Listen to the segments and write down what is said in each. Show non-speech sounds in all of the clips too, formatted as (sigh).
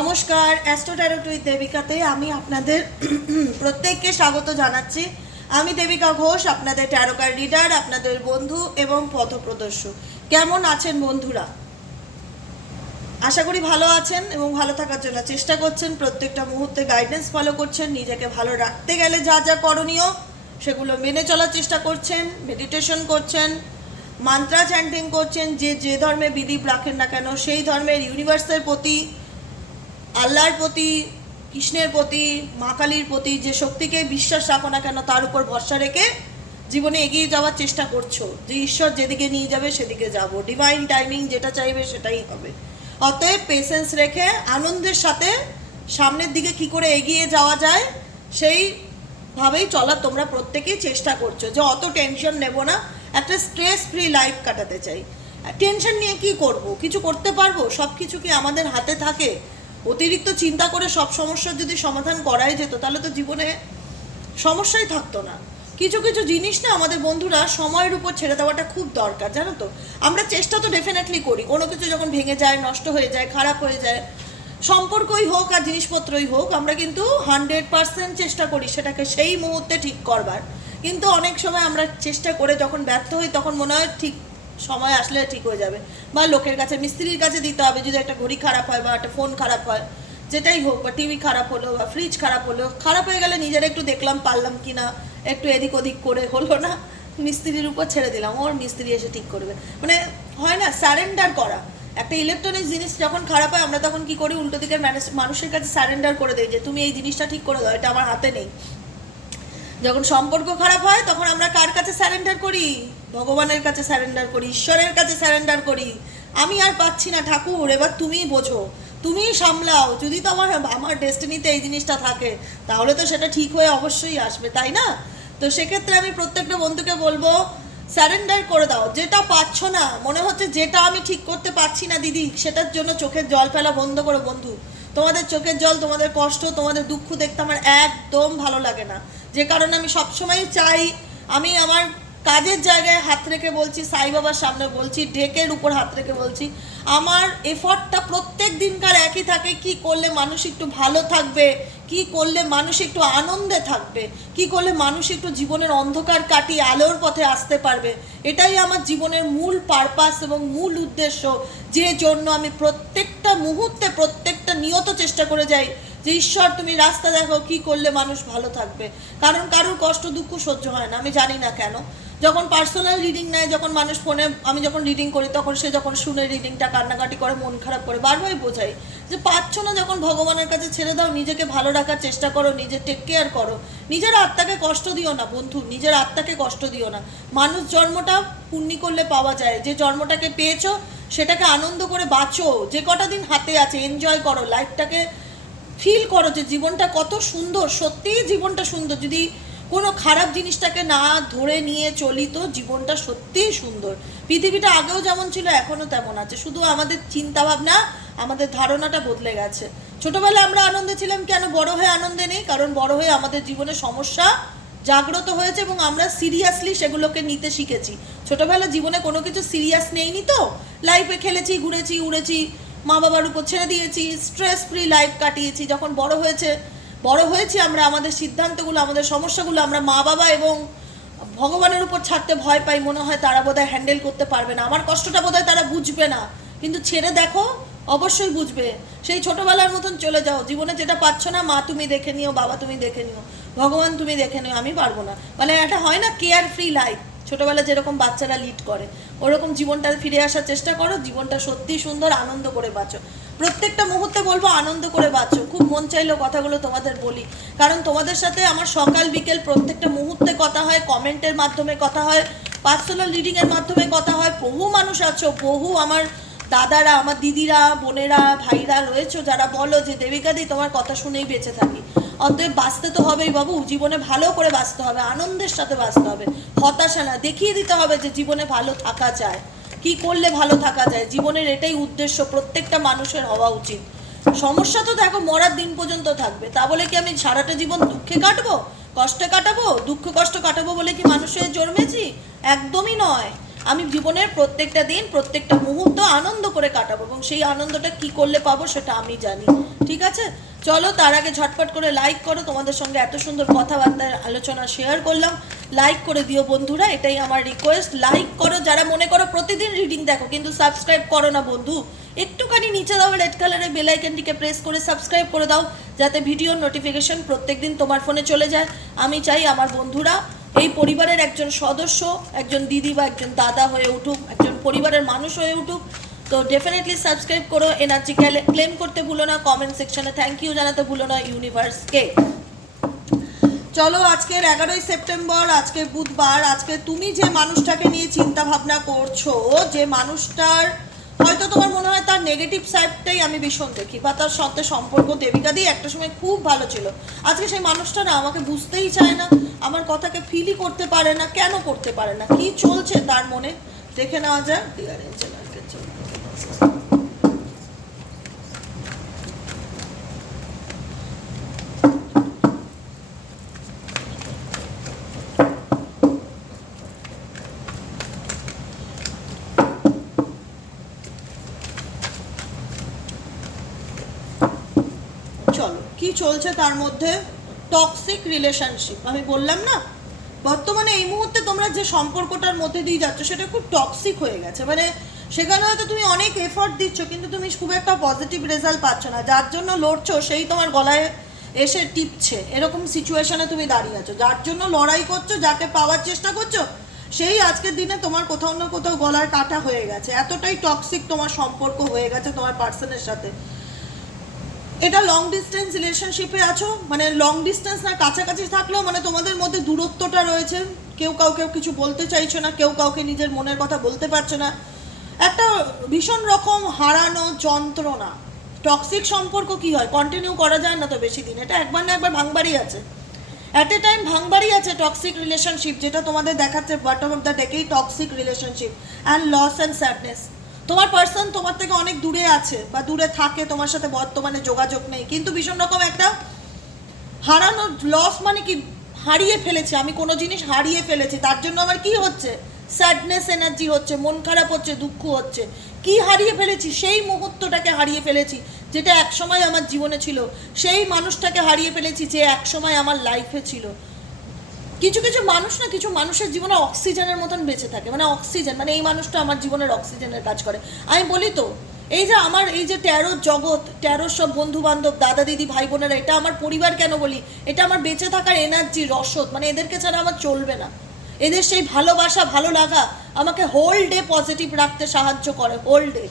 নমস্কার astro tarot with দেবিকাতে আমি আপনাদের (clears throat) প্রত্যেককে স্বাগত জানাচ্ছি। আমি দেবিকা ঘোষ, আপনাদের ট্যারোকার রিডার আপনাদের বন্ধু এবং পথপ্রদর্শক। কেমন আছেন বন্ধুরা? আশা করি ভালো আছেন এবং ভালো থাকার জন্য চেষ্টা করছেন। প্রত্যেকটা মুহূর্তে গাইডেন্স ফলো করছেন, নিজেকে ভালো রাখতে গেলে যা যা করণীয় সেগুলো মেনে চলার চেষ্টা করছেন মেডিটেশন করছেন মান্ত্রা চ্যান্টিং করছেন, যে যে ধর্মে বিলিভ রাখেন না কেন, সেই ধর্মের ইউনিভার্সের প্রতি আল্লাহর প্রতি, কৃষ্ণের প্রতি, মা কালীর প্রতি যে শক্তিকে বিশ্বাস রাখো না কেন, তার উপর ভরসা রেখে জীবনে এগিয়ে যাওয়ার চেষ্টা করছ। যে ঈশ্বর যেদিকে নিয়ে যাবে, সেদিকে যাব। ডিভাইন টাইমিং যেটা চাইবে, সেটাই হবে। অতএব পেশেন্স রেখে আনন্দের সাথে সামনের দিকে কি করে এগিয়ে যাওয়া যায়, সেইভাবেই চলার তোমরা প্রত্যেকেই চেষ্টা করছ। যে অত টেনশন নেব না, একটা স্ট্রেস ফ্রি লাইফ কাটাতে চাই। টেনশন নিয়ে কি করব? কিছু করতে পারব? সব কিছু কি আমাদের হাতে থাকে? অতিরিক্ত চিন্তা করে সব সমস্যার যদি সমাধান করাই যেত, তাহলে তো জীবনে সমস্যাই থাকতো না। কিছু কিছু জিনিস না আমাদের বন্ধুরা সময়ের উপর ছেড়ে দেওয়াটা খুব দরকার, জানো তো? আমরা চেষ্টা তো ডেফিনেটলি করি, কোনো কিছু যখন ভেঙে যায়, নষ্ট হয়ে যায়, খারাপ হয়ে যায়, সম্পর্কই হোক আর জিনিসপত্রই হোক, আমরা কিন্তু হান্ড্রেড পার্সেন্ট চেষ্টা করি সেটাকে সেই মুহূর্তে ঠিক করবার। কিন্তু অনেক সময় আমরা চেষ্টা করে যখন ব্যর্থ হই, তখন মনে হয় ঠিক সময় আসলে ঠিক হয়ে যাবে। বা লোকের কাছে, মিস্ত্রির কাছে দিতে হবে, যদি একটা ঘড়ি খারাপ হয় বা একটা ফোন খারাপ হয়, যেটাই হোক, বা টিভি খারাপ হলো, বা ফ্রিজ খারাপ হলো, খারাপ হয়ে গেলে নিজেরা একটু দেখলাম, পারলাম কি না একটু এদিক ওদিক করে হলো না, মিস্ত্রির উপর ছেড়ে দিলাম, ওর মিস্ত্রি এসে ঠিক করবে। মানে হয় না স্যারেন্ডার করা। একটা ইলেকট্রনিক জিনিস যখন খারাপ হয়, আমরা তখন কি করি, উল্টো দিকের মানুষের কাছে স্যারেন্ডার করে দেই যে, তুমি এই জিনিসটা ঠিক করে দাও, এটা আমার হাতে নেই। যখন সম্পর্ক খারাপ হয়, তখন আমরা কার কাছে স্যারেন্ডার করি? ভগবানের কাছে স্যারেন্ডার করি, ঈশ্বরের কাছে স্যারেন্ডার করি। আমি আর পাচ্ছি না, ঠাকুর, এবার তুমিই বোঝো, তুমিই সামলাও। যদি তো আমার আমার ডেস্টিনিতে এই জিনিসটা থাকে, তাহলে তো সেটা ঠিক হয়ে অবশ্যই আসবে, তাই না? তো সেক্ষেত্রে আমি প্রত্যেকটা বন্ধুকে বলব স্যারেন্ডার করে দাও। যেটা পাচ্ছ না, মনে হচ্ছে যেটা আমি ঠিক করতে পারছি না, দিদি, সেটার জন্য চোখের জল ফেলা বন্ধ করো বন্ধু। তোমাদের চোখের জল, তোমাদের কষ্ট, তোমাদের দুঃখ দেখতে আমার একদম ভালো লাগে না। যে কারণে আমি সবসময় চাই, আমি আমার কাজের জায়গায় হাত রেখে বলছি, সাই বাবার সামনে বলছি ডেকের উপর হাত রেখে বলছি। আমার এফর্টটা প্রত্যেক দিনকার একই থাকে, কি করলে মানুষ একটু ভালো থাকবে, কি করলে মানুষ একটু আনন্দে থাকবে, কি করলে মানুষ একটু জীবনের অন্ধকার কাটিয়ে আলোর পথে আসতে পারবে। এটাই আমার জীবনের মূল পারপাস এবং মূল উদ্দেশ্য। যে জন্য আমি প্রত্যেকটা মুহূর্তে, প্রত্যেকটা নিয়ত চেষ্টা করে যাই। যে, ঈশ্বর, তুমি রাস্তা দেখো, কি করলে মানুষ ভালো থাকবে? কারণ কারোর কষ্ট, দুঃখ সহ্য হয় না। আমি জানি না কেন। যখন পার্সোনাল রিডিং নেয়, যখন মানুষ ফোনে আমি যখন রিডিং করি, তখন সে যখন শুনে রিডিংটা কান্নাকাটি করে, মন খারাপ করে বারবারই বোঝাই যে, পাচ্ছ না যখন ভগবানের কাছে ছেড়ে দাও, নিজেকে ভালো রাখার চেষ্টা করো নিজে টেক কেয়ার করো। নিজের আত্মাকে কষ্ট দিও না, বন্ধু, নিজের আত্মাকে কষ্ট দিও না। মানুষ জন্মটা পুণ্যি করলে পাওয়া যায়। যে জন্মটাকে পেয়েছ, সেটাকে আনন্দ করে বাঁচো। যে কটা দিন হাতে আছে এনজয় করো। লাইফটাকে ফিল করো যে জীবনটা কত সুন্দর, সত্যিই জীবনটা সুন্দর। যদি কোনো খারাপ জিনিসটাকে না ধরে নিয়ে চলি তো জীবনটা সত্যিই সুন্দর। পৃথিবীটা আগেও যেমন ছিল, এখনও তেমন আছে। শুধু আমাদের চিন্তা ভাবনা আমাদের ধারণাটা বদলে গেছে। ছোটবেলায় আমরা আনন্দে ছিলাম, কেন বড় হয়ে আনন্দে নেই? কারণ বড় হয়ে আমাদের জীবনে সমস্যা জাগ্রত হয়েছে এবং আমরা সিরিয়াসলি সেগুলোকে নিতে শিখেছি। ছোটবেলা জীবনে কোনো কিছু সিরিয়াস নেইনি তো? লাইফে খেলেছি, ঘুরেছি, উড়েছি মা বাবার উপর ছেড়ে দিয়েছি স্ট্রেস ফ্রি লাইফ কাটিয়েছি, যখন বড় হয়েছে, বড় হয়েছি আমরা, আমাদের সিদ্ধান্তগুলো, আমাদের সমস্যাগুলো আমরা মা বাবা এবং ভগবানের উপর ছাড়তে ভয় পাই, মনে হয় তারা বোধহয় হ্যান্ডেল করতে পারবে না। আমার কষ্টটা বোধহয় তারা বুঝবে না। কিন্তু ছেড়ে দেখো, অবশ্যই বুঝবে। সেই ছোটবেলার মতন চলে যাও। জীবনে যেটা পাচ্ছ না, মা তুমি দেখে নিও, বাবা তুমি দেখে নিও, ভগবান তুমি দেখে নিও, আমি পারব না। মানে একটা হয় না কেয়ার ফ্রি লাইফ ছোটবেলা যেরকম বাচ্চারা লিড করে, ওরকম জীবনটা ফিরে আসার চেষ্টা করো, জীবনটা সত্যি সুন্দর, আনন্দ করে বাঁচো। প্রত্যেকটা মুহূর্তে বলব আনন্দ করে বাঁচো, খুব মন চাইলো কথাগুলো তোমাদের বলি। কারণ তোমাদের সাথে আমার সকাল, বিকেল প্রত্যেকটা মুহূর্তে কথা হয়, কমেন্টের মাধ্যমে কথা হয় পার্সোনাল রিডিংয়ের মাধ্যমে কথা হয়, বহু মানুষ আছো, বহু আমার দাদারা, আমার দিদিরা, বোনেরা, ভাইরা রয়েছে, যারা বলো যে দেবিকাদি তোমার কথা শুনেই বেঁচে থাকি। অতএব বাঁচতে তো হবেই বাবু, জীবনে ভালো করে বাঁচতে হবে, আনন্দের সাথে বাঁচতে হবে, হতাশা না, দেখিয়ে দিতে হবে যে জীবনে ভালো থাকা যায়। কি করলে ভালো থাকা যায়? জীবনের এটাই উদ্দেশ্য, প্রত্যেকটা মানুষের হওয়া উচিত। সমস্যা তো দেখো, মরার দিন পর্যন্ত থাকবে। তা বলে কি আমি সারাটা জীবন দুঃখে কাটবো? কষ্টে কাটাবো? দুঃখ কষ্ট কাটাবো বলে কি মানুষের জন্মেছি? একদমই নয়। আমি জীবনের প্রত্যেকটা দিন, প্রত্যেকটা মুহূর্ত আনন্দ করে কাটাবো এবং সেই আনন্দটা কি করলে পাবো সেটা আমি জানি। ঠিক আছে? চলো তার আগে ঝটপট করে লাইক করো। তোমাদের সঙ্গে এত সুন্দর কথাবার্তা আলোচনা শেয়ার করলাম। লাইক করে দিও বন্ধুরা, এটাই আমার রিকোয়েস্ট লাইক করো, যারা মনে করো প্রতিদিন রিডিং দেখো, কিন্তু সাবস্ক্রাইব করো না বন্ধু। একটুখানি নিচে দাও রেড কালারের বেল আইকনটিকে প্রেস করে সাবস্ক্রাইব করে দাও, যাতে ভিডিওর নোটিফিকেশন প্রত্যেকদিন তোমার ফোনে চলে যায়। আমি চাই আমার বন্ধুরা এই পরিবারের একজন সদস্য, একজন দিদি বা একজন দাদা হয়ে উঠুক, একজন পরিবারের মানুষ হয়ে উঠুক, তো ডেফিনেটলি সাবস্ক্রাইব করো এনার্জি ক্লেম করতে ভুলো না কমেন্ট সেকশনে থ্যাংক ইউ জানাতে ভুলো না ইউনিভার্সকে চলো আজকের এগারোই সেপ্টেম্বর, আজকে বুধবার, আজকে তুমি যে মানুষটাকে নিয়ে চিন্তা ভাবনা করছ, যে মানুষটার হয়তো তোমার মনে হয় তার নেগেটিভ সাইডটাই আমি ভীষণ দেখি, বা তার সাথে সম্পর্ক দেবিকা দিয়ে একটা সময় খুব ভালো ছিল। আজকে সেই মানুষটা না আমাকে বুঝতেই চায় না, আমার কথাকে ফিলই করতে পারে না, কেন করতে পারে না, কি চলছে তার মনে, দেখে নেওয়া যায় ডিয়ার এঞ্জেল আঙ্কেল চলো। চলো কি চলছে তার মধ্যে টক্সিক রিলেশনশিপ আমি বললাম না, বর্তমানে এই মুহূর্তে তোমরা যে সম্পর্কটার মধ্যে দিয়ে যাচ্ছ, সেটা খুব টক্সিক হয়ে গেছে। মানে সেখানে হয়তো তুমি অনেক এফর্ট দিচ্ছ, কিন্তু তুমি খুব একটা পজিটিভ রেজাল্ট পাচ্ছ না। যার জন্য লড়ছো, সেই তোমার গলায় এসে টিপছে। এরকম সিচুয়েশনে তুমি দাঁড়িয়ে আছো। যার জন্য লড়াই করছ, যাকে পাওয়ার চেষ্টা করছ, সেই আজকের দিনে তোমার কোথাও না কোথাও গলার কাটা হয়ে গেছে। এতটাই টক্সিক তোমার সম্পর্ক হয়ে গেছে তোমার পার্সনের সাথে। এটা লং ডিস্টেন্স রিলেশনশিপে আছো? মানে লং ডিস্টেন্স না কাছাকাছি থাকলেও মানে তোমাদের মধ্যে দূরত্বটা রয়েছে। কেউ কাউকে কিছু বলতে চাইছো না, কেউ কাউকে নিজের মনের কথা বলতে পারছ না। একটা ভীষণ রকম হারানো যন্ত্রণা। টক্সিক সম্পর্ক কি হয়? কন্টিনিউ করা যায় না তো বেশি দিন। এটা একবার না একবার ভাঙবারই আছে। অ্যাট এ টাইম ভাঙবারই আছে টক্সিক রিলেশনশিপ যেটা তোমাদের দেখাচ্ছে bottom of the ডেকেই toxic relationship and loss and sadness তোমার পার্সন তোমার থেকে অনেক দূরে আছে বা দূরে থাকে, তোমার সাথে বর্তমানে যোগাযোগ নেই। কিন্তু ভীষণ রকম একটা হারানো লস মানে কি? হারিয়ে ফেলেছে, আমি কোনো জিনিস হারিয়ে ফেলেছি। তার জন্য আমার কি হচ্ছে? স্যাডনেস এনার্জি হচ্ছে, মন খারাপ হচ্ছে, দুঃখ হচ্ছে। কি হারিয়ে ফেলেছি? সেই মুহূর্তটাকে হারিয়ে ফেলেছি, যেটা একসময় আমার জীবনে ছিল। সেই মানুষটাকে হারিয়ে ফেলেছি, যে একসময় আমার লাইফে ছিল। কিছু কিছু মানুষ না, কিছু মানুষের জীবনে অক্সিজেনের মতন বেঁচে থাকে। মানে অক্সিজেন মানে এই মানুষটা আমার জীবনের অক্সিজেনের কাজ করে। আমি বলি তো, এই যে আমার, এই যে ট্যারোর জগৎ ট্যারোর সব বন্ধু বান্ধব দাদা দিদি, ভাই বোনেরা, এটা আমার পরিবার কেন বলি? এটা আমার বেঁচে থাকার এনার্জি রসদ। মানে এদেরকে ছাড়া আমার চলবে না। এদের সেই ভালোবাসা, ভালো লাগা আমাকে হোল ডে পজিটিভ রাখতে সাহায্য করে হোল ডে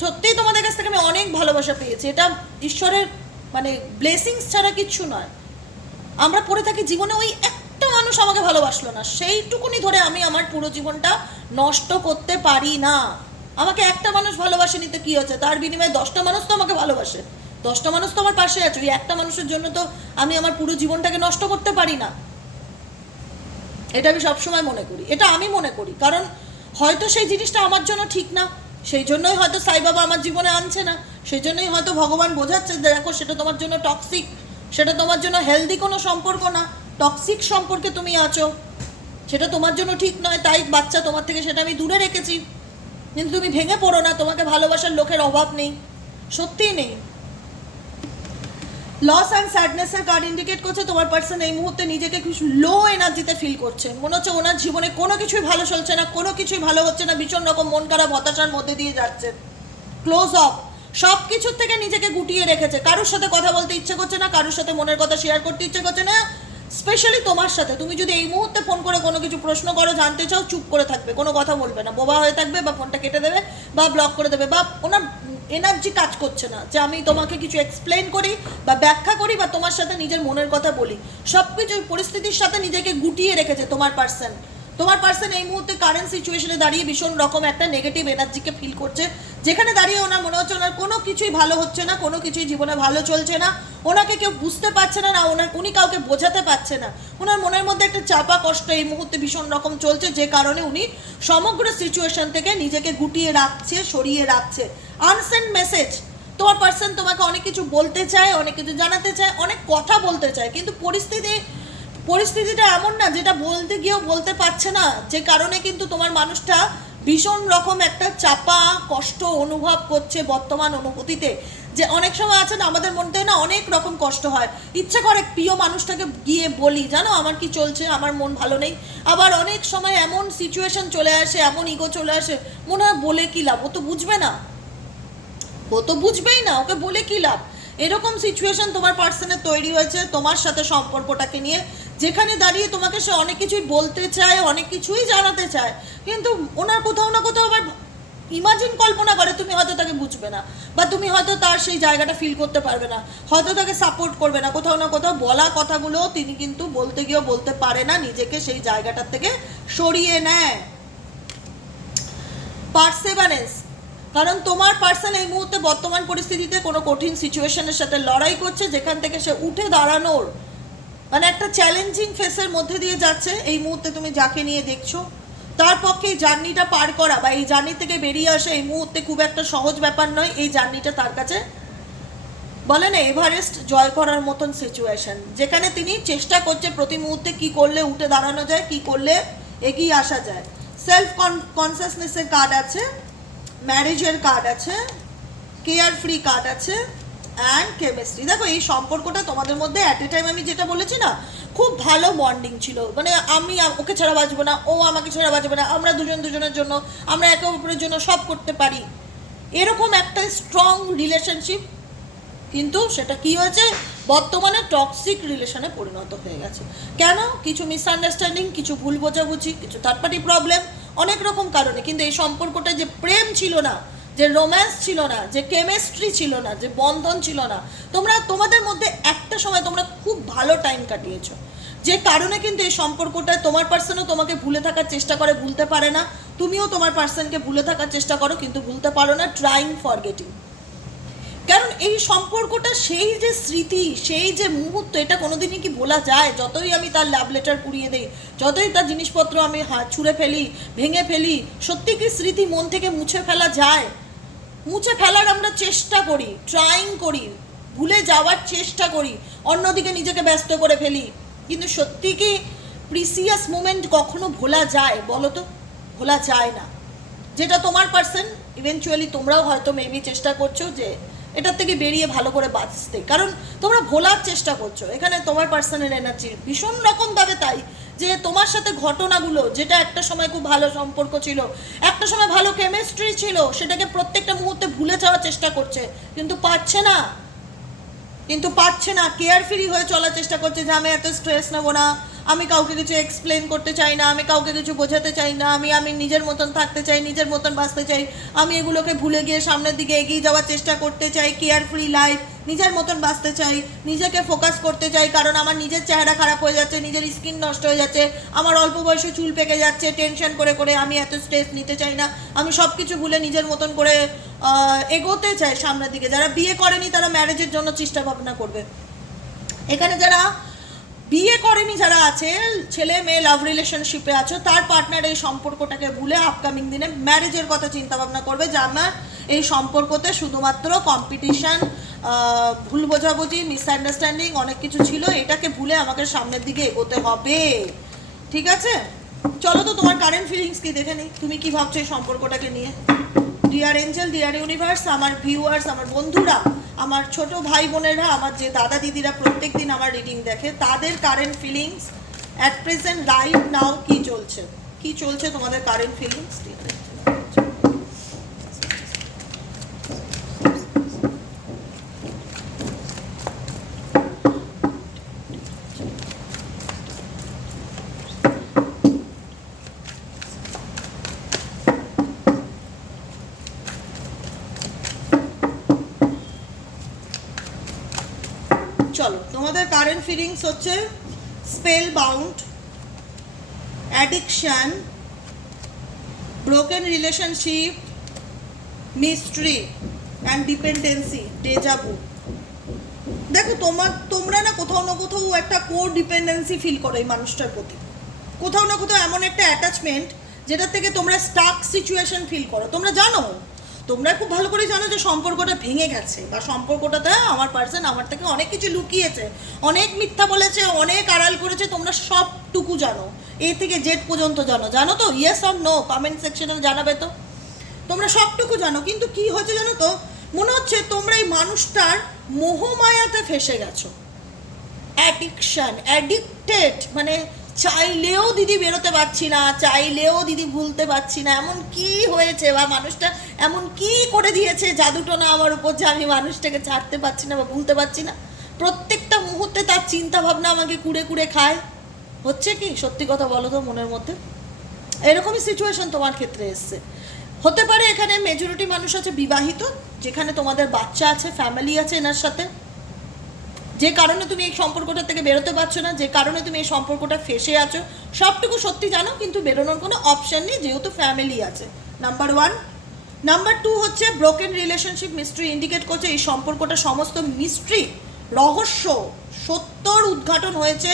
সত্যিই তোমাদের কাছ থেকে আমি অনেক ভালোবাসা পেয়েছি। এটা ঈশ্বরের মানে ব্লেসিংস ছাড়া কিচ্ছু নয়। আমরা পড়ে থাকি জীবনে ওই একটা মানুষ আমাকে ভালোবাসলো না। সেইটুকুনি ধরে আমি আমার পুরো জীবনটা নষ্ট করতে পারি না। আমাকে একটা মানুষ ভালোবাসে নিতে কি হচ্ছে? তার বিনিময়ে দশটা মানুষ তো আমাকে ভালোবাসে। দশটা মানুষ তো আমার পাশে আছে। ওই একটা মানুষের জন্য তো আমি আমার পুরো জীবনটাকে নষ্ট করতে পারি না। এটা আমি সবসময় মনে করি। এটা আমি মনে করি। কারণ হয়তো সেই জিনিসটা আমার জন্য ঠিক না। সেই জন্যই হয়তো সাই বাবা আমার জীবনে আনছে না। সেই জন্যই হয়তো ভগবান বোঝাচ্ছে দেখো, সেটা তোমার জন্য টক্সিক সেটা তোমার জন্য হেলদি কোনো সম্পর্ক না। টক্সিক সম্পর্কে তুমি আছো। সেটা তোমার জন্য ঠিক নয়, তাই বাচ্চা তোমার থেকে সেটা আমি দূরে রেখেছি। কিন্তু তুমি ভেঙে পড়ো না, তোমাকে ভালোবাসার লোকের অভাব নেই। সত্যিই নেই। লস অ্যান্ড স্যাডনেসের কার্ড ইন্ডিকেট করছে তোমার পার্সন এই মুহূর্তে নিজেকে লো এনার্জিতে ফিল করছে। মনে হচ্ছে ওনার জীবনে কোনো কিছুই ভালো চলছে না, কোনো কিছুই ভালো হচ্ছে না, ভীষণ রকম মন খারাপ, হতাশার মধ্যে দিয়ে যাচ্ছে। ক্লোজ অফ সব কিছুর থেকে নিজেকে গুটিয়ে রেখেছে। কারোর সাথে কথা বলতে ইচ্ছে করছে না, কারোর সাথে মনের কথা শেয়ার করতে ইচ্ছে করছে না স্পেশালি তোমার সাথে। তুমি যদি এই মুহূর্তে ফোন করে কোনো কিছু প্রশ্ন করো, জানতে চাও, চুপ করে থাকবে, কোনো কথা বলবে না। বোবা হয়ে থাকবে বা ফোনটা কেটে দেবে বা ব্লক করে দেবে বা ওনার এনার্জি কাজ করছে না। যে আমি তোমাকে কিছু এক্সপ্লেন করি বা ব্যাখ্যা করি বা তোমার সাথে নিজের মনের কথা বলি। সব কিছু পরিস্থিতির সাথে নিজেকে গুটিয়ে রেখেছে তোমার পার্সন তোমার পার্সন এই মুহূর্তে কারেন্ট সিচুয়েশনে দাঁড়িয়ে ভীষণ রকম একটা নেগেটিভ এনার্জিকে ফিল করছে। যেখানে দাঁড়িয়ে ওনার মনে হচ্ছে ওনার কোনো কিছুই ভালো হচ্ছে না, কোনো কিছুই জীবনে ভালো চলছে না। ওনাকে কেউ বুঝতে পারছে না না ওনার, উনি কাউকে বোঝাতে পারছে না। ওনার মনের মধ্যে একটা চাপা কষ্ট এই মুহূর্তে ভীষণ রকম চলছে, যে কারণে উনি সমগ্র সিচুয়েশন থেকে নিজেকে গুটিয়ে রাখছে, সরিয়ে রাখছে। আনসেন্ড মেসেজ তোমার পার্সন তোমাকে অনেক কিছু বলতে চায়, অনেক কিছু জানাতে চায়, অনেক কথা বলতে চায়, কিন্তু পরিস্থিতি পরিস্থিতিটা এমন না, যেটা বলতে গিয়েও বলতে পারছে না, যে কারণে কিন্তু তোমার মানুষটা ভীষণ রকম একটা চাপা, কষ্ট অনুভব করছে বর্তমান অনুভূতিতে। যে অনেক সময় আছে না, আমাদের মধ্যে না অনেক রকম কষ্ট হয়। ইচ্ছা করে প্রিয় মানুষটাকে গিয়ে বলি, জানো, আমার কি চলছে? আমার মন ভালো নেই। আবার অনেক সময় এমন সিচুয়েশন চলে আসে, এমন ইগো চলে আসে, মনে হয় বলে কি লাভ? ও তো বুঝবে না। ও তো বুঝবেই না, ওকে বলে কি লাভ? এরকম সিচুয়েশন তোমার পার্সনের তৈরি হয়েছে, তোমার সাথে সম্পর্কটাকে নিয়ে। যেখানে দাঁড়িয়ে তোমাকে সে অনেক কিছুই বলতে চায়, অনেক কিছুই জানাতে চায়, কিন্তু ওনার কোথাও না কোথাও আবার ইমাজিন কল্পনা করে তুমি হয়তো তাকে বুঝবে না বা তুমি হয়তো তার সেই জায়গাটা ফিল করতে পারবে না, হয়তো তাকে সাপোর্ট করবে না। কোথাও না কোথাও বলা কথাগুলো তিনি কিন্তু বলতে গিয়েও বলতে পারে না, নিজেকে সেই জায়গাটার থেকে সরিয়ে নেয়। পার্সেভারেন্স কারণ তোমার পার্সন এই মুহূর্তে বর্তমান পরিস্থিতিতে কোনো কঠিন সিচুয়েশনের সাথে লড়াই করছে, যেখান থেকে সে উঠে দাঁড়ানোর মানে একটা চ্যালেঞ্জিং ফেসের মধ্যে দিয়ে যাচ্ছে। এই মুহূর্তে তুমি যাকে নিয়ে দেখছ, তার পক্ষে এই জার্নিটা পার করা বা এই জার্নি থেকে বেরিয়ে আসা এই মুহূর্তে খুব একটা সহজ ব্যাপার নয়। এই জার্নিটা তার কাছে বলে না এভারেস্ট জয় করার মতন সিচুয়েশন যেখানে তিনি চেষ্টা করছে প্রতি মুহূর্তে কি করলে উঠে দাঁড়ানো যায়, কি করলে এগিয়ে আসা যায়। সেলফ কনসিয়াসনেসের কার্ড আছে ম্যারেজের কার্ড আছে কেয়ার ফ্রি কার্ড আছে। অ্যান্ড কেমিস্ট্রি দেখো, এই সম্পর্কটা তোমাদের মধ্যে অ্যাট এ টাইম আমি যেটা বলেছি না, খুব ভালো বন্ডিং ছিল। মানে আমি ওকে ছাড়া বাঁচবো না, ও আমাকে ছাড়া বাঁচবে না, আমরা দুজন দুজনের জন্য, আমরা একে অপরের জন্য সব করতে পারি। এরকম একটা স্ট্রং রিলেশনশিপ কিন্তু সেটা কি হয়েছে? বর্তমানে টক্সিক রিলেশনে পরিণত হয়ে গেছে। কেন? কিছু মিসআন্ডারস্ট্যান্ডিং কিছু ভুল বোঝাবুঝি, কিছু থার্ড পার্টি প্রবলেম অনেক রকম কারণে। কিন্তু এই সম্পর্কটা যে প্রেম ছিল না যে রোম্যান্স ছিল না, যে কেমিস্ট্রি ছিল না, যে বন্ধন ছিল না, তোমরা তোমাদের মধ্যে একটা সময় তোমরা খুব ভালো টাইম কাটিয়েছো। যে কারণে কিন্তু এই সম্পর্কটা তোমার পার্সনও তোমাকে ভুলে থাকার চেষ্টা করে, ভুলতে পারে না। তুমিও তোমার পার্সনকে ভুলে থাকার চেষ্টা করো, কিন্তু ভুলতে পারো না ট্রাইং ফর গেটিং কারণ এই সম্পর্কটা সেই যে স্মৃতি, সেই যে মুহূর্ত, এটা কোনোদিনই কি বলা যায়? যতই আমি তার লাভ লেটার পুড়িয়ে দিই, যতই তার জিনিসপত্র আমি ছুঁড়ে ফেলি, ভেঙে ফেলি, সত্যি কি স্মৃতি মন থেকে মুছে ফেলা যায়? মুছে ফেলার আমরা চেষ্টা করি ট্রাইং করি, ভুলে যাওয়ার চেষ্টা করি, অন্যদিকে নিজেকে ব্যস্ত করে ফেলি। কিন্তু সত্যি কি প্রিসিয়াস মুমেন্ট কখনো ভোলা যায় বলো তো ভোলা যায় না। যেটা তোমার পার্সন ইভেনচুয়ালি তোমরাও হয়তো মেবি চেষ্টা করছ যে এটার থেকে বেরিয়ে ভালো করে বাঁচতে। কারণ তোমরা ভোলার চেষ্টা করছ। এখানে তোমার পার্সনের এনার্জি ভীষণ রকমভাবে তাই যে তোমার সাথে ঘটনাগুলো, যেটা একটা সময় খুব ভালো সম্পর্ক ছিল, একটা সময় ভালো কেমিস্ট্রি ছিল, সেটাকে প্রত্যেকটা মুহূর্তে ভুলে যাওয়ার চেষ্টা করছে, কিন্তু পারছে না। কিন্তু পারছে না কেয়ার ফ্রি হয়ে চলার চেষ্টা করছে যে আমি এত স্ট্রেস নেব না, আমি কাউকে কিছু এক্সপ্লেন করতে চাই না, আমি কাউকে কিছু বোঝাতে চাই না, আমি আমি নিজের মতন থাকতে চাই, নিজের মতন বাঁচতে চাই, আমি এগুলোকে ভুলে গিয়ে সামনের দিকে এগিয়ে যাওয়ার চেষ্টা করতে চাই কেয়ার ফ্রি লাইফ নিজের মতন বাঁচতে চাই, নিজেকে ফোকাস করতে চাই, কারণ আমার নিজের চেহারা খারাপ হয়ে যাচ্ছে, নিজের স্কিন নষ্ট হয়ে যাচ্ছে, আমার অল্প বয়সে চুল পেকে যাচ্ছে টেনশন করে করে আমি এত স্ট্রেস নিতে চাই না। আমি সব কিছু ভুলে নিজের মতন করে এগোতে চাই সামনের দিকে। যারা বিয়ে করেনি, তারা ম্যারেজের জন্য চেষ্টা ভাবনা করবে। এখানে যারা বিয়ে করেনি, যারা আছে, ছেলে, মেয়ে লাভ রিলেশনশিপে আছো, তার পার্টনার এই সম্পর্কটাকে ভুলে আপকামিং দিনে ম্যারেজের কথা চিন্তা ভাবনা করবে, যে আমার এই সম্পর্কতে শুধুমাত্র কম্পিটিশন ভুল বোঝাবুঝি মিসআন্ডারস্ট্যান্ডিং অনেক কিছু ছিল, এটাকে ভুলে আমাকে সামনের দিকে এগোতে হবে। ঠিক আছে? চলো তো তোমার কারেন্ট ফিলিংস কি দেখে নিই। তুমি কি ভাবছ এই সম্পর্কটাকে নিয়ে? ডিয়ার এঞ্জেল ডিয়ার ইউনিভার্স আমার ভিউয়ার্স আমার বন্ধুরা, আমার ছোট ভাই বোনেরা, আমার যে দাদা দিদিরা প্রত্যেক দিন আমার রিডিং দেখে, তাদের current feelings at present right now কি চলছে? কি চলছে তোমাদের কারেন্ট ফিলিংস চলো। তোমাদের কারেন্ট ফিলিংস হচ্ছে spell bound addiction broken relationship mystery and dependency deja vu দেখো, তোমার, তোমরা না কোথাও না কোথাও একটা কোর ডিপেন্ডেন্সি ফিল করো এই মানুষটার প্রতি। কোথাও না কোথাও এমন একটা অ্যাটাচমেন্ট যেটার থেকে তোমরা স্টাক সিচুয়েশন ফিল করো। তোমরা জানো? তোমরা খুব ভালো করে জানো যে সম্পর্কটা ভেঙে গেছে বা সম্পর্কটাতে আমার পার্সন আমার থেকে অনেক কিছু লুকিয়েছে, অনেক মিথ্যা বলেছে, অনেক আড়াল করেছে, তোমরা সবটুকু জানো। এ থেকে জেড পর্যন্ত জানো। জানো তো? ইয়েস অর নো কমেন্ট সেকশনে জানাবে তো। তোমরা সবটুকু জানো। কিন্তু কি হয়েছে জানো তো? মনে হচ্ছে তোমরা এই মানুষটার মোহমায়াতে ফেসে গেছো। অ্যাডিকশন অ্যাডিক্টেড মানে চাইলেও দিদি বেরোতে পারছি না, চাইলেও দিদি ভুলতে পারছি না। এমন কি হয়েছে বা মানুষটা এমন কি করে দিয়েছে? জাদুটোনা আমার উপর যে আমি মানুষটাকে ছাড়তে পারছি না বা ভুলতে পারছি না। প্রত্যেকটা মুহূর্তে তার চিন্তা ভাবনা আমাকে কুড়ে কুড়ে খায়। হচ্ছে কি? সত্যি কথা বলো তো মনের মধ্যে? এরকমই সিচুয়েশন তোমার ক্ষেত্রে এসছে। হতে পারে এখানে মেজরিটি মানুষ আছে বিবাহিত, যেখানে তোমাদের বাচ্চা আছে ফ্যামিলি আছে এনার সাথে। যে কারণে তুমি এই সম্পর্কটা থেকে বেরোতে পারছ না, যে কারণে তুমি এই সম্পর্কটা ফেসে আছো, সবটুকু সত্যি জানো, কিন্তু বেরোনোর কোনো অপশন নেই, যেহেতু ফ্যামিলি আছে। নাম্বার ওয়ান নাম্বার টু হচ্ছে ব্রোকেন রিলেশনশিপ মিস্ট্রি ইন্ডিকেট করছে, এই সম্পর্কটা সমস্ত মিস্ট্রি রহস্য, সত্যর উদ্ঘাটন হয়েছে।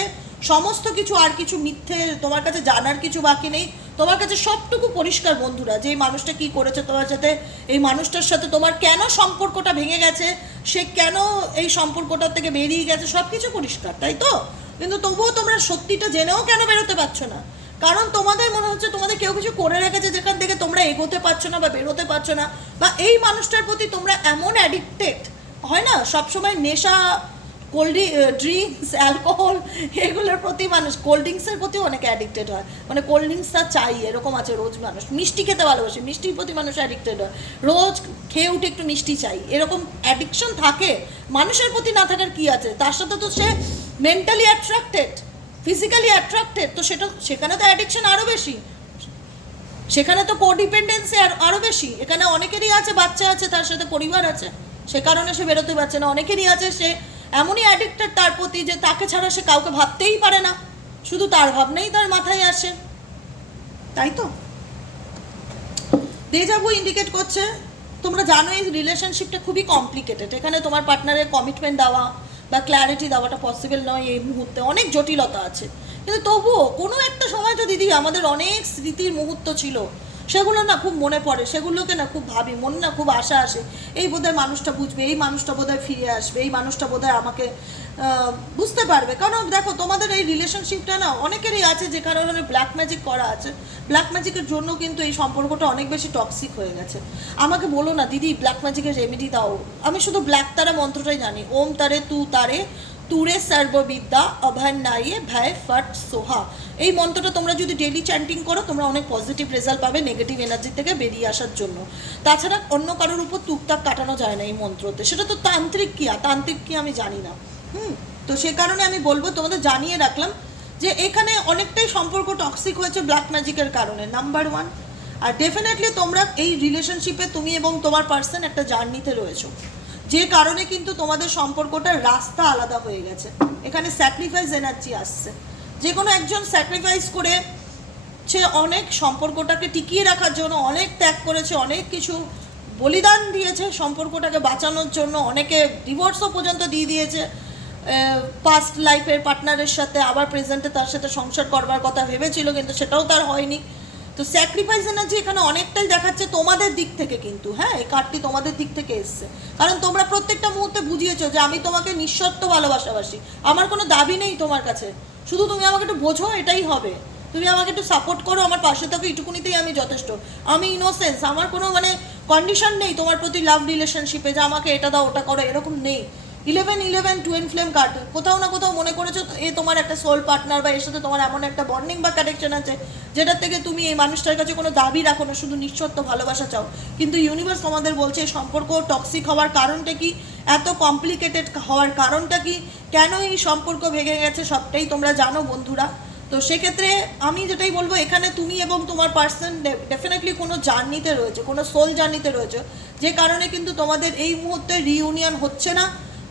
সমস্ত কিছু আর কিছু মিথ্যে, তোমার কাছে জানার কিছু বাকি নেই। তোমার কাছে সবটুকু পরিষ্কার, বন্ধুরা, যে এই মানুষটা কি করেছে, তোমার সাথে, এই মানুষটার সাথে তোমার কেন সম্পর্কটা ভেঙে গেছে সে কেন এই সম্পর্কটার থেকে বেরিয়ে গেছে? সব কিছু পরিষ্কার, তাই তো? কিন্তু তবুও তোমরা সত্যিটা জেনেও কেন বেরোতে পারছ না? কারণ তোমাদের মনে হচ্ছে তোমাদের কেউ কিছু করে রেখেছে যেখান থেকে তোমরা এগোতে পারছ না বা বেরোতে পারছ না, বা এই মানুষটার প্রতি তোমরা এমন অ্যাডিক্টেড হয় না? সবসময় নেশা কোল্ড ড্রিঙ্কস অ্যালকোহল এগুলোর প্রতি মানুষ কোল্ড ড্রিঙ্কসের প্রতিও অনেকে অ্যাডিক্টেড হয়। মানে কোল্ড ড্রিঙ্কসটা চাই, এরকম আছে রোজ মানুষ। মিষ্টি খেতে ভালোবাসে, মিষ্টির প্রতি মানুষ অ্যাডিক্টেড হয়। রোজ খেয়ে উঠে একটু মিষ্টি চাই। এরকম অ্যাডিকশন থাকে, মানুষের প্রতি না থাকার কি আছে? তার সাথে তো সে মেন্টালি অ্যাট্রাক্টেড ফিজিক্যালি অ্যাট্রাক্টেড তো সেটা, সেখানে তো অ্যাডিকশন আরও বেশি। সেখানে তো কোডিপেন্ডেন্সি আর আরও বেশি। এখানে অনেকেরই আছে, বাচ্চা আছে, তার সাথে পরিবার আছে। সে কারণে সে বেরোতে পারছে না। অনেকেরই আছে, সে এমনই অ্যাডিক্টেড তার প্রতি যে তাকে ছাড়া সে কাউকে ভাবতেই পারে না। শুধু তার ভাবনাই তার মাথায় আসে। তাই তো? দেজাবু ইন্ডিকেট করছে, তোমরা জানো এই রিলেশনশিপটা খুবই কমপ্লিকেটেড এখানে তোমার পার্টনারের কমিটমেন্ট দেওয়া বা ক্ল্যারিটি দেওয়াটা পসিবল নয় এই মুহূর্তে। অনেক জটিলতা আছে। কিন্তু তবুও কোনো একটা সময় তো দিদি, আমাদের অনেক স্মৃতির মুহূর্ত ছিল। সেগুলো না খুব মনে পড়ে, সেগুলোকে না খুব ভাবি, মনে না খুব আশা আসে। এই বোধহয় মানুষটা বুঝবে, এই মানুষটা বোধহয় ফিরে আসবে, এই মানুষটা বোধহয় আমাকে বুঝতে পারবে। কারণ দেখো, তোমাদের এই রিলেশনশিপটা না অনেকেরই আছে যে কারণে ব্ল্যাক ম্যাজিক করা আছে। ব্ল্যাক ম্যাজিকের জন্য কিন্তু এই সম্পর্কটা অনেক বেশি টক্সিক হয়ে গেছে। আমাকে বলো না, দিদি ব্ল্যাক ম্যাজিকের রেমেডি দাও। আমি শুধু ব্ল্যাক তারা মন্ত্রটাই জানি। ওম তারে তু তারে, তুরে সর্ববিদ্যা অভয় নাইয়ে ভয় ফট সোহা। এই মন্ত্রটা তোমরা যদি ডেলি চ্যান্টিং করো, তোমরা অনেক পজিটিভ রেজাল্ট পাবে নেগেটিভ এনার্জি থেকে বেরিয়ে আসার জন্য। তাছাড়া অন্য কারোর উপর টুকটাক কাটানো যায় না এই মন্ত্রতে। সেটা তো তান্ত্রিক কি আর তান্ত্রিক কি আমি জানি না। হুম? তো সে কারণে আমি বলব, তোমাদের জানিয়ে রাখলাম যে এখানে অনেকটাই সম্পর্ক টক্সিক হয়েছে ব্ল্যাক ম্যাজিকের কারণে নাম্বার ওয়ান আর ডেফিনেটলি তোমরা এই রিলেশনশিপে তুমি এবং তোমার পার্সন একটা জার্নিতে রয়েছো। যে কারণে কিন্তু তোমাদের সম্পর্কটার রাস্তা আলাদা হয়ে গেছে। এখানে স্যাক্রিফাইস এনার্জি আসছে। যে কোনো একজন স্যাক্রিফাইস করে সে অনেক সম্পর্কটাকে টিকিয়ে রাখার জন্য, অনেক ত্যাগ করেছে, অনেক কিছু বলিদান দিয়েছে সম্পর্কটাকে বাঁচানোর জন্য, অনেকে ডিভোর্সও পর্যন্ত দিয়ে দিয়েছে পাস্ট লাইফের পার্টনারের সাথে, আবার প্রেজেন্টে তার সাথে সংসার করবার কথা ভেবেছিল, কিন্তু সেটাও তার হয়নি। তো স্যাক্রিফাইস এনার্জি এখানে অনেকটাই দেখাচ্ছে তোমাদের দিক থেকে কিন্তু হ্যাঁ? এই কার্ডটি তোমাদের দিক থেকে এসছে। কারণ তোমরা প্রত্যেকটা মুহূর্তে বুঝিয়েছো যে আমি তোমাকে নিঃশর্ত ভালোবাসাবাসি আমার কোনো দাবি নেই তোমার কাছে। শুধু তুমি আমাকে একটু বোঝো, এটাই হবে। তুমি আমাকে একটু সাপোর্ট করো, আমার পাশে থাকো এইটুকুনিতেই আমি যথেষ্ট। আমি ইনোসেন্স আমার কোনো মানে কন্ডিশন নেই তোমার প্রতি লাভ রিলেশনশিপে যে আমাকে এটা দাও, ওটা করো, এরকম নেই। Eleven eleven twin flame card কোথাও না কোথাও মনে করেছ এ তোমার একটা সোল পার্টনার বা এর সাথে তোমার এমন একটা বন্ডিং বা কানেকশন আছে, যেটার থেকে তুমি এই মানুষটার কাছে কোনো দাবি রাখো না, শুধু নিঃশর্ত ভালোবাসা চাও। কিন্তু ইউনিভার্স তোমাদের বলছে সম্পর্ক টক্সিক হওয়ার কারণটা কি? এত কমপ্লিকেটেড হওয়ার কারণটা কি? কেন এই সম্পর্ক ভেঙে গেছে? সবটাই তোমরা জানো বন্ধুরা। তো সেক্ষেত্রে আমি যেটাই বলব, এখানে তুমি এবং তোমার পার্সন ডেফিনেটলি কোনো জার্নিতে রয়েছে, কোনো সোল জার্নিতে রয়েছে। যে কারণে কিন্তু তোমাদের এই মুহূর্তে রিইউনিয়ন হচ্ছে না।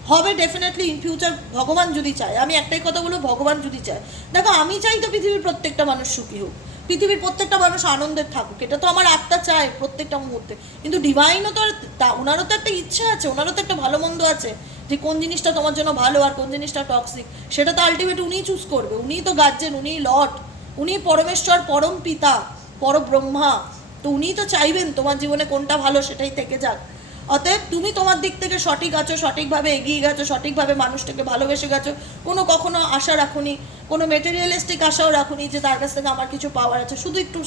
হবে ডেফিনেটলি ইন ফিউচার ভগবান যদি চায়। আমি একটাই কথা বলব, ভগবান যদি চায়। দেখো, আমি চাই তো পৃথিবীর প্রত্যেকটা মানুষ সুখী হোক। পৃথিবীর প্রত্যেকটা মানুষ আনন্দের থাকুক। এটা তো আমার আত্মা চায় প্রত্যেকটা মুহূর্তে। কিন্তু ডিভাইনও তো তা, ওনারও তো একটা ইচ্ছা আছে, ওনারও তো একটা ভালো মন্দ আছে যে কোন জিনিসটা তোমার জন্য ভালো আর কোন জিনিসটা টক্সিক সেটা তো আলটিমেট উনিই চুজ করবে। উনিই তো গার্জেন উনিই লট উনি পরমেশ্বর, পরম পিতা, পরব্রহ্মা। তো উনিই তো চাইবেন তোমার জীবনে কোনটা ভালো সেটাই থেকে যাক। অতএব তুমি তোমার দিক থেকে সঠিক আছো, সঠিকভাবে এগিয়ে গেছো, সঠিকভাবে মানুষটাকে ভালোবেসে গেছো। কোনো কখনো আশা রাখুনি, কোনো মেটেরিয়ালিস্টিক আশাও রাখুনি যে তার কাছ থেকে আমার কিছু পাওয়ার আছে। শুধু একটু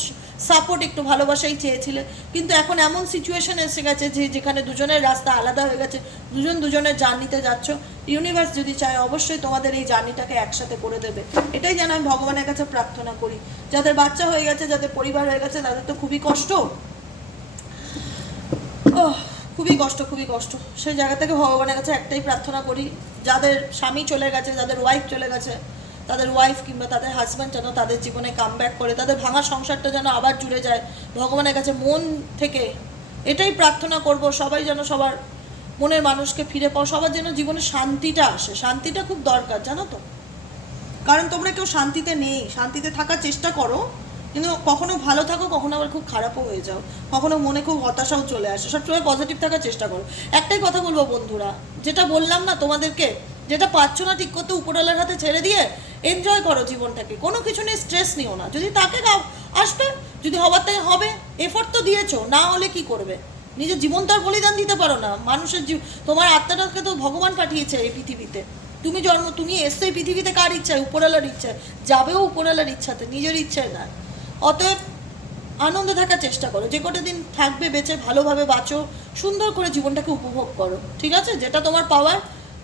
সাপোর্ট একটু ভালোবাসাই চেয়েছিলে। কিন্তু এখন এমন সিচুয়েশন এসে গেছে যে যেখানে দুজনের রাস্তা আলাদা হয়ে গেছে, দুজন দুজনের জার্নিতে যাচ্ছ। ইউনিভার্স যদি চায় অবশ্যই তোমাদের এই জার্নিটাকে একসাথে করে দেবে। এটাই যেন আমি ভগবানের কাছে প্রার্থনা করি। যাদের বাচ্চা হয়ে গেছে, যাদের পরিবার হয়ে গেছে, তাদের তো খুবই কষ্ট। খুবই কষ্ট খুবই কষ্ট। সেই জায়গা থেকে ভগবানের কাছে একটাই প্রার্থনা করি, যাদের স্বামী চলে গেছে, যাদের ওয়াইফ চলে গেছে, তাদের ওয়াইফ কিংবা তাদের হাজব্যান্ড যেন তাদের জীবনে কাম করে, তাদের ভাঙা সংসারটা যেন আবার জুড়ে যায়। ভগবানের কাছে মন থেকে এটাই প্রার্থনা করব, সবাই যেন সবার মনের মানুষকে ফিরে পাও, সবার যেন জীবনে শান্তিটা আসে। শান্তিটা খুব দরকার, জানো তো? কারণ তোমরা কেউ শান্তিতে নেই, শান্তিতে থাকার চেষ্টা করো কিন্তু কখনো ভালো থাকো, কখনো আবার খুব খারাপও হয়ে যাও। কখনো মনে খুব হতাশাও চলে আসে। সবসময় পজিটিভ থাকার চেষ্টা করো। একটাই কথা বলব বন্ধুরা, যেটা বললাম না তোমাদেরকে, যেটা পাচ্ছ না ঠিক করতে উপরওয়ালার হাতে ছেড়ে দিয়ে এনজয় করো জীবনটাকে। কোনো কিছু নিয়ে স্ট্রেস নিও না। যদি তাকে আসবে। যদি হবার তাই হবে এফোর্ট তো দিয়েছ, না হলে কি করবে? নিজের জীবন তো আর বলিদান দিতে পারো না। মানুষের জীব, তোমার আত্মাটাকে তো ভগবান পাঠিয়েছে এই পৃথিবীতে। তুমি জন্ম, তুমি এসছো এই পৃথিবীতে কার ইচ্ছায়? উপরওয়ালার ইচ্ছায়। যাবেও উপরওয়ালার ইচ্ছাতে, নিজের ইচ্ছায় না অতএব আনন্দে থাকার চেষ্টা করো। যে কটা দিন থাকবে, বেঁচে, ভালোভাবে বাঁচো, সুন্দর করে জীবনটাকে উপভোগ করো। ঠিক আছে? যেটা তোমার পাওয়ার,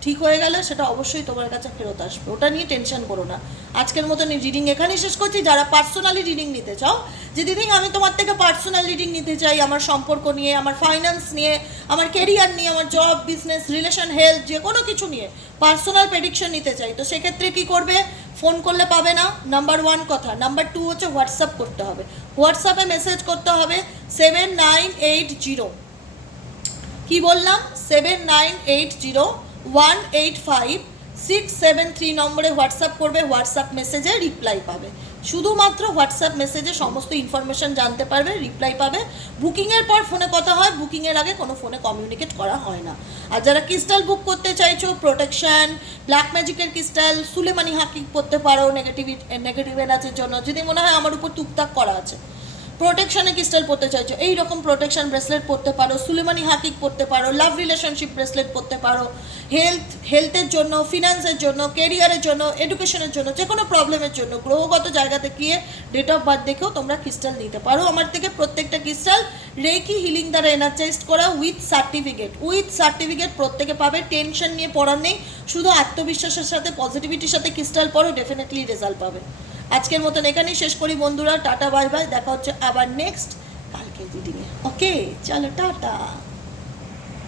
ঠিক হয়ে গেলে সেটা অবশ্যই তোমার কাছে ফেরত আসবে। ওটা নিয়ে টেনশন করো না। আজকের মতন রিডিং এখানেই শেষ করছি। যারা পার্সোনালি রিডিং নিতে চাও যে দিদি আমি তোমার থেকে পার্সোনাল রিডিং নিতে চাই, আমার সম্পর্ক নিয়ে, আমার ফাইন্যান্স নিয়ে, আমার কেরিয়ার নিয়ে, আমার জব বিজনেস রিলেশন হেলথ যে কোনো কিছু নিয়ে পার্সোনাল প্রেডিকশন নিতে চাই, তো সেক্ষেত্রে কি করবে? ফোন করলে পাবে না। নাম্বার ওয়ান কথা। নাম্বার টু হচ্ছে হোয়াটসঅ্যাপ করতে হবে। হোয়াটসঅ্যাপে মেসেজ করতে হবে সেভেন নাইন এইট জিরো কী বললাম? Seven nine eight zero one eight five six seven three নম্বরে হোয়াটসঅ্যাপ করবে। হোয়াটসঅ্যাপ মেসেজে রিপ্লাই পাবে। শুধুমাত্র হোয়াটসঅ্যাপ মেসেজে সমস্ত ইনফরমেশন জানতে পারবে রিপ্লাই পাবে। বুকিংয়ের পর ফোনে কথা হয় বুকিংয়ের আগে কোনো ফোনে কমিউনিকেট করা হয় না। আর যারা ক্রিস্টাল বুক করতে চাইছো প্রোটেকশন ব্ল্যাক ম্যাজিকের ক্রিস্টাল সুলেমানি হাকি করতে পারো নেগেটিভ নেগেটিভ এনার্জির জন্য। যদি মনে হয় আমার উপর টুকটাক করা আছে। প্রোটেকশনে ক্রিস্টাল পড়তে চাইছো? এই রকম প্রোটেকশন ব্রেসলেট পড়তে পারো, সুলেমানি হাকিক পড়তে পারো লাভ রিলেশনশিপ ব্রেসলেট পড়তে পারো হেলথ হেলথের জন্য ফিনান্সের জন্য কেরিয়ারের জন্য এডুকেশনের জন্য যে কোনো প্রবলেমের জন্য, গ্রহগত জায়গাতে গিয়ে ডেট অফ বার্থ দেখেও তোমরা ক্রিস্টাল নিতে পারো। আমার থেকে প্রত্যেকটা ক্রিস্টাল রেকি হিলিং দ্বারা এনার্জাইজড করা উইথ সার্টিফিকেট উইথ সার্টিফিকেট প্রত্যেকে পাবে টেনশন নিয়ে পড়ার নেই, শুধু আত্মবিশ্বাসের সাথে পজিটিভিটির সাথে ক্রিস্টাল পড়ো ডেফিনেটলি রেজাল্ট পাবে। আজকের মতন এখানেই শেষ করি বন্ধুরা, টাটা, বাই বাই, দেখা হচ্ছে আবার নেক্সট কালকে রিডিংয়ে ওকে চলো, টাটা।